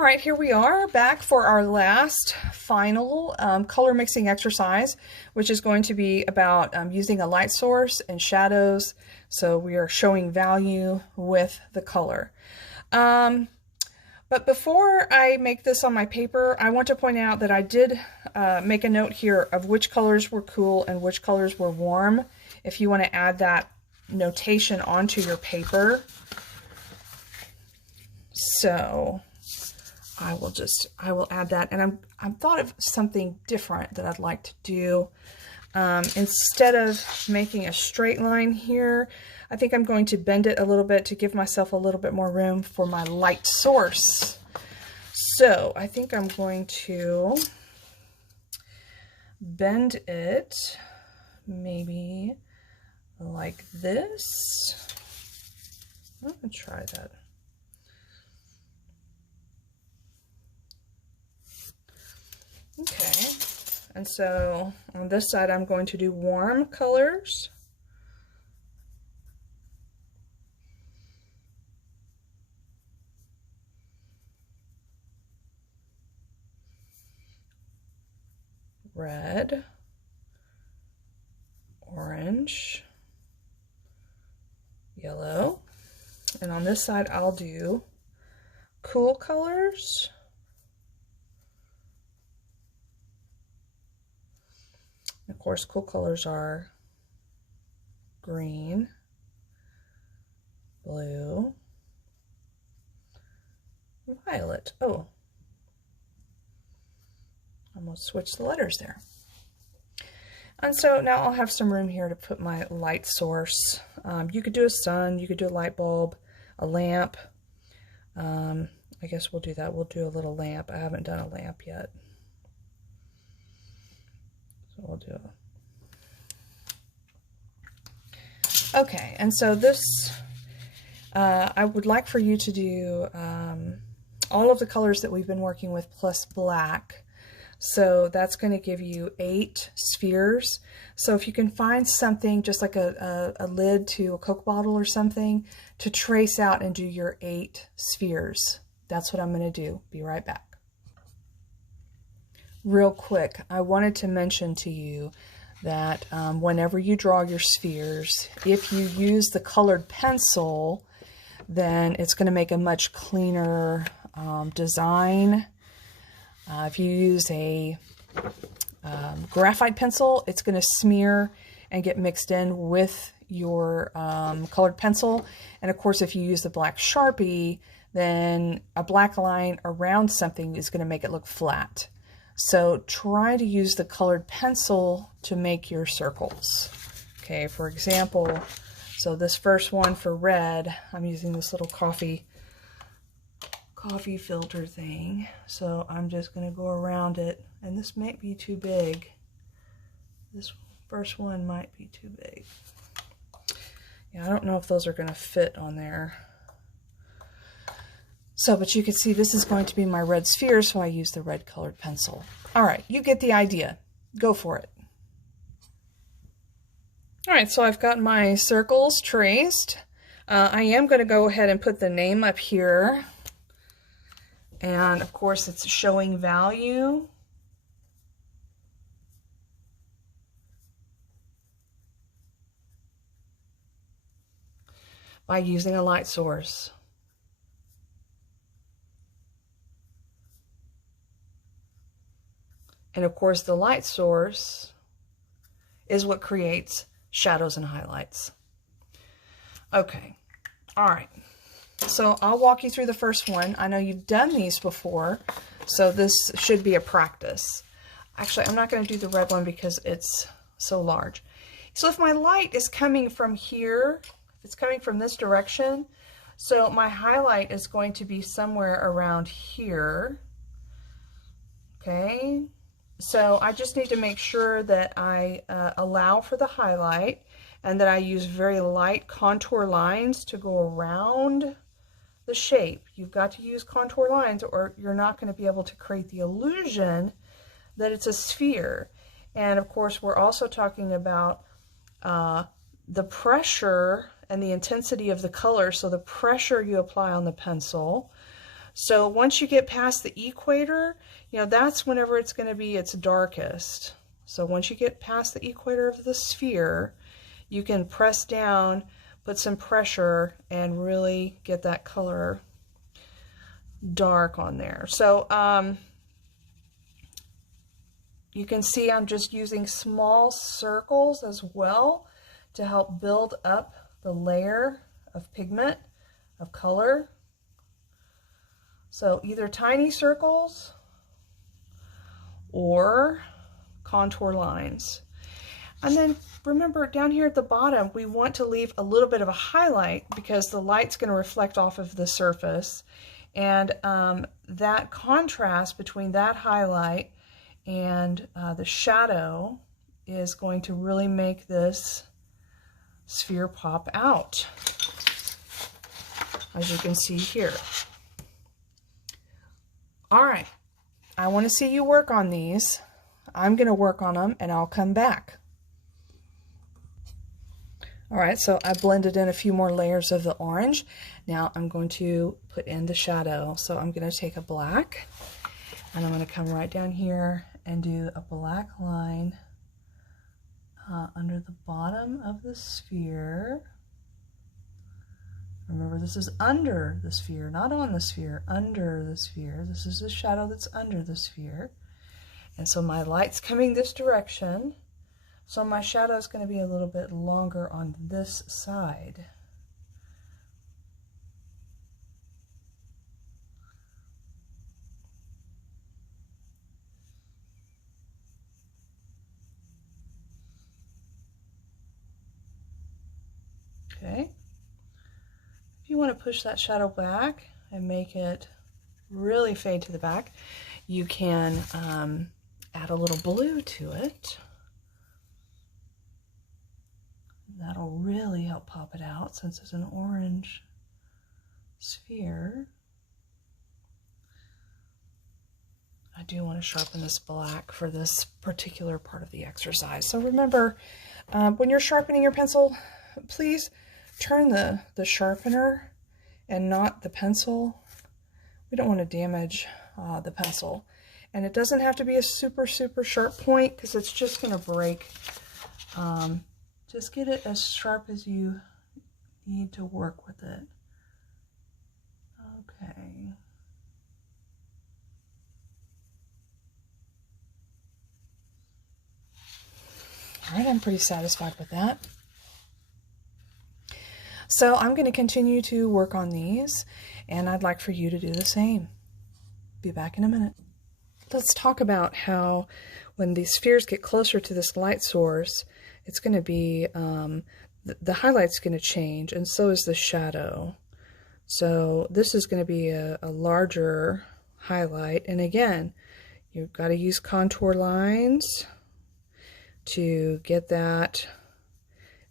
All right, here we are back for our last final color mixing exercise, which is going to be about using a light source and shadows. So we are showing value with the color. But before I make this on my paper, I want to point out that I did make a note here of which colors were cool and which colors were warm, if you want to add that notation onto your paper. So I will add that, and I'm thought of something different that I'd like to do. Instead of making a straight line here, I think I'm going to bend it a little bit to give myself a little bit more room for my light source. So I think I'm going to bend it maybe like this. I'm gonna try that. Okay, and so on this side I'm going to do warm colors. Red, orange, yellow, and on this side I'll do cool colors. Of course, cool colors are green, blue, violet. Oh, almost switched the letters there. And so now I'll have some room here to put my light source. You could do a sun, you could do a light bulb, a lamp. I guess we'll do that. We'll do a little lamp. I haven't done a lamp yet. So we'll do it. Okay, and so this, I would like for you to do all of the colors that we've been working with plus black. So that's going to give you 8 spheres. So if you can find something just like a lid to a Coke bottle or something to trace out and do your 8 spheres. That's what I'm going to do. Be right back. Real quick, I wanted to mention to you that whenever you draw your spheres, if you use the colored pencil, then it's going to make a much cleaner design. If you use a graphite pencil, it's going to smear and get mixed in with your colored pencil. And of course, if you use the black Sharpie, then a black line around something is going to make it look flat. So try to use the colored pencil to make your circles. Okay, for example, so this first one for red, I'm using this little coffee filter thing. So I'm just going to go around it, and this might be too big. This first one might be too big. Yeah, I don't know if those are going to fit on there. So, but you can see this is going to be my red sphere, so I use the red colored pencil. All right, you get the idea. Go for it. All right, so I've got my circles traced. I am going to go ahead and put the name up here. And of course, it's showing value. By using a light source. And of course, the light source is what creates shadows and highlights. Okay, all right. So I'll walk you through the first one. I know you've done these before, so this should be a practice. Actually, I'm not going to do the red one because it's so large. So if my light is coming from here, if it's coming from this direction, so my highlight is going to be somewhere around here. Okay. So I just need to make sure that I allow for the highlight and that I use very light contour lines to go around the shape. You've got to use contour lines or you're not going to be able to create the illusion that it's a sphere. And of course, we're also talking about the pressure and the intensity of the color. So the pressure you apply on the pencil So once you get past the equator, you know, that's whenever it's going to be its darkest. So once you get past the equator of the sphere, you can press down, put some pressure, and really get that color dark on there. So you can see I'm just using small circles as well to help build up the layer of pigment, of color. So either tiny circles or contour lines. And then remember, down here at the bottom, we want to leave a little bit of a highlight because the light's going to reflect off of the surface. And that contrast between that highlight and the shadow is going to really make this sphere pop out, as you can see here. All right, I want to see you work on these. I'm going to work on them and I'll come back. All right, so I blended in a few more layers of the orange. Now I'm going to put in the shadow. So I'm going to take a black and I'm going to come right down here and do a black line under the bottom of the sphere. Remember, this is under the sphere, not on the sphere, under the sphere. This is the shadow that's under the sphere. And so my light's coming this direction. So my shadow is going to be a little bit longer on this side. Okay. If you want to push that shadow back and make it really fade to the back, you can add a little blue to it. That'll really help pop it out since it's an orange sphere. I do want to sharpen this black for this particular part of the exercise. So remember, when you're sharpening your pencil, please turn the sharpener and not the pencil. We don't want to damage the pencil. And it doesn't have to be a super, super sharp point because it's just going to break. Just get it as sharp as you need to work with it. Okay. All right, I'm pretty satisfied with that. So I'm going to continue to work on these, and I'd like for you to do the same. Be back in a minute. Let's talk about how when these spheres get closer to this light source, it's going to be, the highlight's going to change, and so is the shadow. So this is going to be a larger highlight, and again, you've got to use contour lines to get that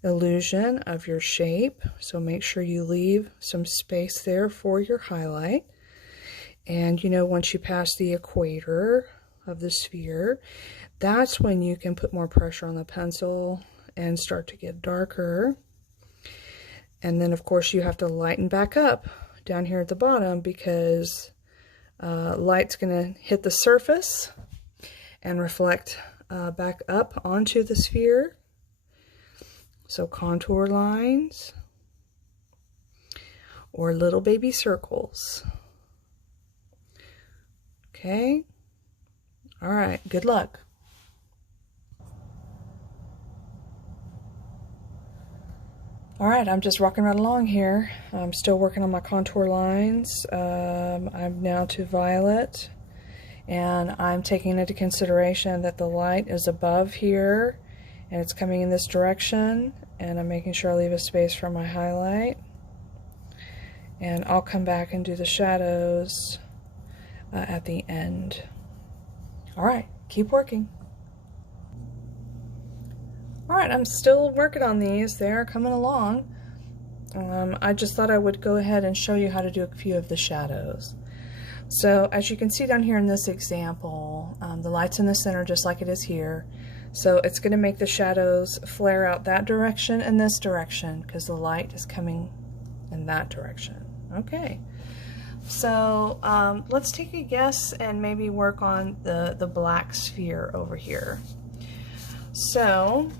illusion of your shape. So make sure you leave some space there for your highlight. And you know, once you pass the equator of the sphere, that's when you can put more pressure on the pencil and start to get darker. And then of course you have to lighten back up down here at the bottom because light's going to hit the surface and reflect back up onto the sphere. So contour lines or little baby circles. Okay. All right. Good luck. All right. I'm just rocking right along here. I'm still working on my contour lines. I'm now to violet, and I'm taking into consideration that the light is above here and it's coming in this direction, and I'm making sure I leave a space for my highlight. And I'll come back and do the shadows at the end. All right, keep working. All right, I'm still working on these. They're coming along. I just thought I would go ahead and show you how to do a few of the shadows. So as you can see down here in this example, the light's in the center just like it is here. So it's going to make the shadows flare out that direction and this direction because the light is coming in that direction. Okay, So let's take a guess and maybe work on the black sphere over here. So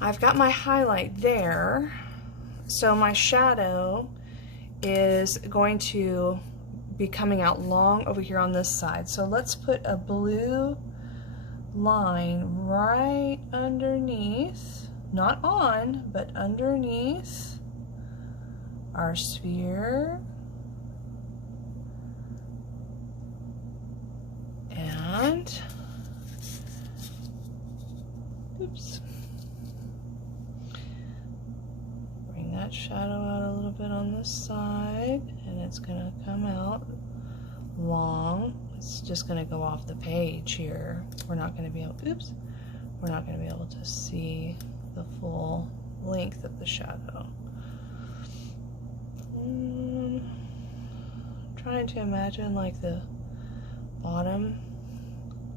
I've got my highlight there. So my shadow is going to be coming out long over here on this side. So let's put a blue line right underneath, not on, but underneath our sphere. And, oops, bring that shadow out a little bit on this side, and it's gonna come out long. It's just going to go off the page here. We're not going to be able, oops, we're not going to be able to see the full length of the shadow. Trying to imagine like the bottom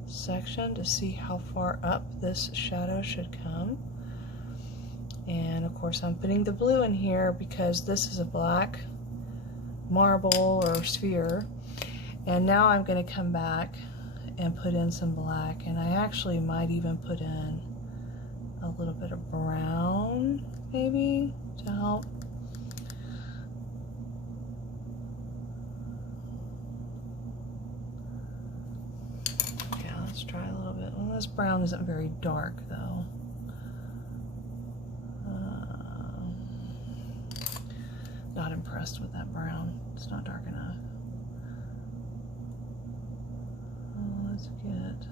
section to see how far up this shadow should come. And of course I'm putting the blue in here because this is a black marble or sphere. And now I'm going to come back and put in some black, and I actually might even put in a little bit of brown maybe to help. Yeah, let's try a little bit. Well, this brown isn't very dark though. Not impressed with that brown. It's not dark enough. Let's get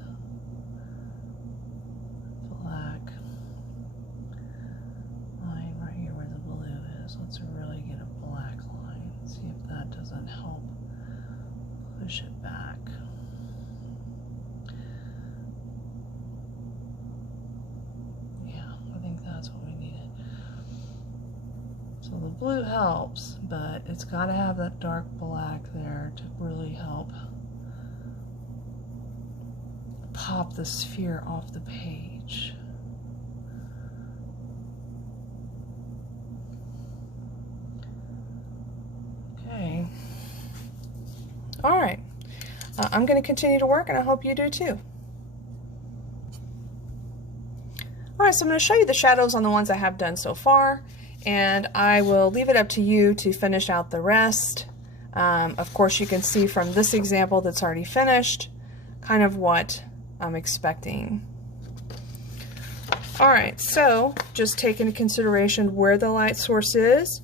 black line right here where the blue is. Let's really get a black line. See if that doesn't help push it back. Yeah, I think that's what we needed. So the blue helps, but it's got to have that dark black there to really help pop the sphere off the page. Okay. All right. I'm going to continue to work, and I hope you do too. All right, so I'm going to show you the shadows on the ones I have done so far, and I will leave it up to you to finish out the rest. Of course, you can see from this example that's already finished kind of what I'm expecting. All right, so just take into consideration where the light source is,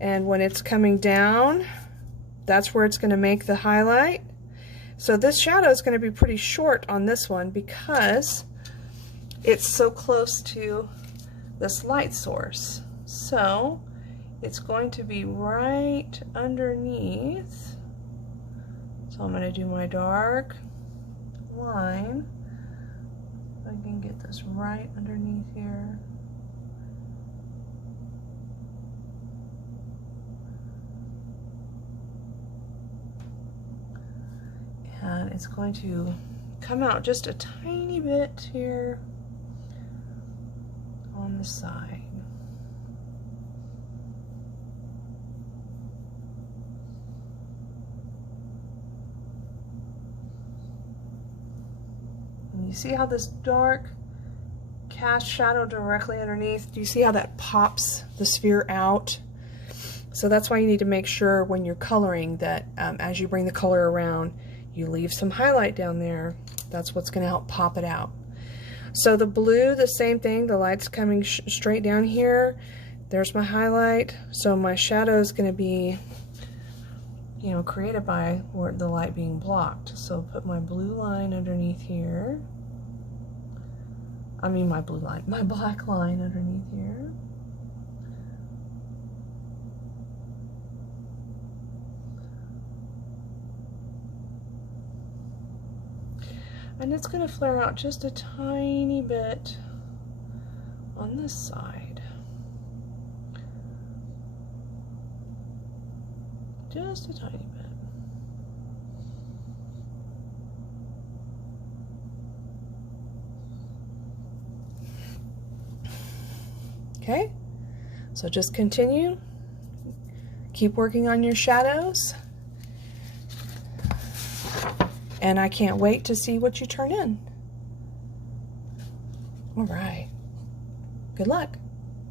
and when it's coming down, that's where it's going to make the highlight. So this shadow is going to be pretty short on this one because it's so close to this light source. So it's going to be right underneath. So I'm going to do my dark line. I can get this right underneath here. And it's going to come out just a tiny bit here on the side. You see how this dark cast shadow directly underneath, do you see how that pops the sphere out? So that's why you need to make sure when you're coloring that as you bring the color around, you leave some highlight down there. That's what's going to help pop it out. So the blue, the same thing, the light's coming straight down here. There's my highlight. So my shadow is going to be, you know, created by the light being blocked. So put my blue line underneath here. I mean my blue line, my black line underneath here. And it's going to flare out just a tiny bit on this side. Just a tiny bit. Okay, so just continue. Keep working on your shadows. And I can't wait to see what you turn in. All right. Good luck.